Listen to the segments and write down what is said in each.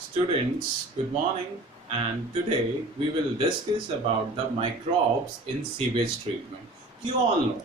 Students, good morning, and today we will discuss about the microbes in sewage treatment. You all know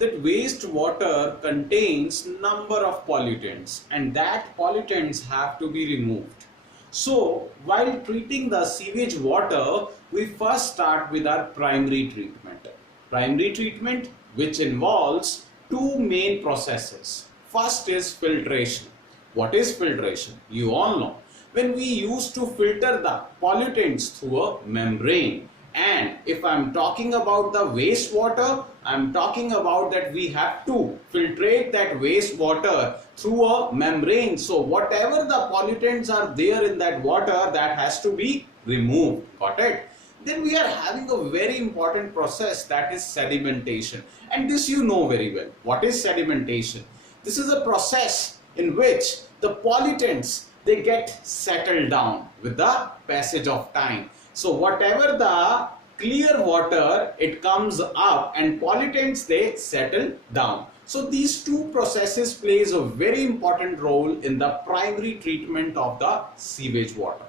that wastewater contains number of pollutants and that pollutants have to be removed. So while treating the sewage water, we first start with our primary treatment. Primary treatment which involves two main processes. First is filtration. What is filtration? You all know. When we used to filter the pollutants through a membrane, and if I'm talking about the wastewater, I'm talking about that we have to filtrate that wastewater through a membrane. So whatever the pollutants are there in that water, that has to be removed. Got it? Then we are having a very important process, that is sedimentation. And this you know very well. What is sedimentation? This is a process in which the pollutants, they get settled down with the passage of time. So whatever the clear water, it comes up and pollutants, they settle down. So these two processes plays a very important role in the primary treatment of the sewage water.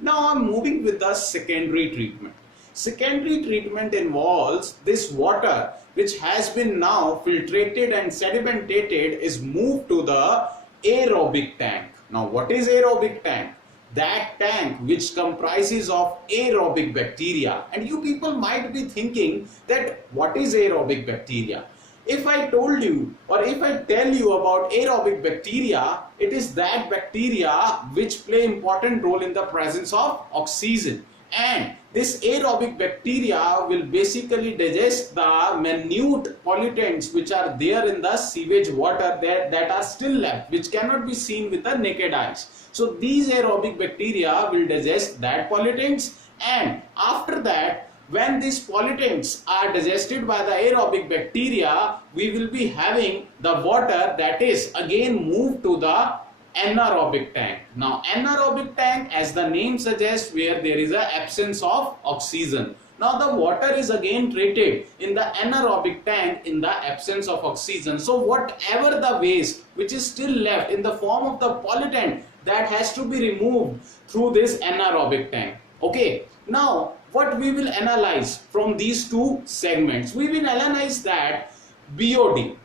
Now I'm moving with the secondary treatment. Secondary treatment involves this water which has been now filtrated and sedimentated is moved to the aerobic tank. Now what is aerobic tank? That tank which comprises of aerobic bacteria. And you people might be thinking that what is aerobic bacteria? If I told you or if I tell you about aerobic bacteria, it is that bacteria which play important role in the presence of oxygen. And this aerobic bacteria will basically digest the minute pollutants which are there in the sewage water that are still left, which cannot be seen with the naked eyes. So these aerobic bacteria will digest that pollutants, and after that, when these pollutants are digested by the aerobic bacteria, we will be having the water that is again moved to the anaerobic tank. Now anaerobic tank, as the name suggests, where there is an absence of oxygen. Now the water is again treated in the anaerobic tank in the absence of oxygen. So whatever the waste which is still left in the form of the pollutant, that has to be removed through this anaerobic tank. Okay, now what we will analyze from these two segments? We will analyze that BOD.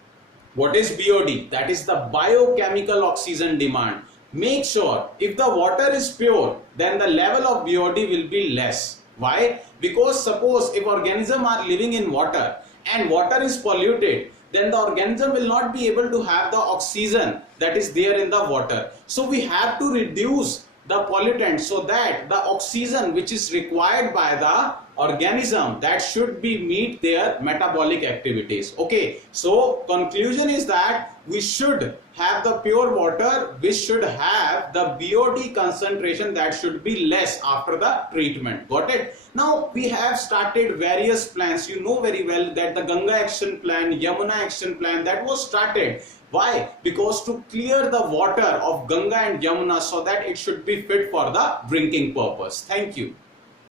What is BOD? That is the biochemical oxygen demand. Make sure if the water is pure, then the level of BOD will be less. Why? Because suppose if organisms are living in water and water is polluted, then the organism will not be able to have the oxygen that is there in the water. So we have to reduce the pollutant so that the oxygen which is required by the organism, that should be meet their metabolic activities. Okay, so conclusion is that we should have the pure water, we should have the BOD concentration that should be less after the treatment. Got it? Now we have started various plans. You know very well that the Ganga action plan, Yamuna action plan, that was started. Why? Because to clear the water of Ganga and Yamuna so that it should be fit for the drinking purpose. Thank you.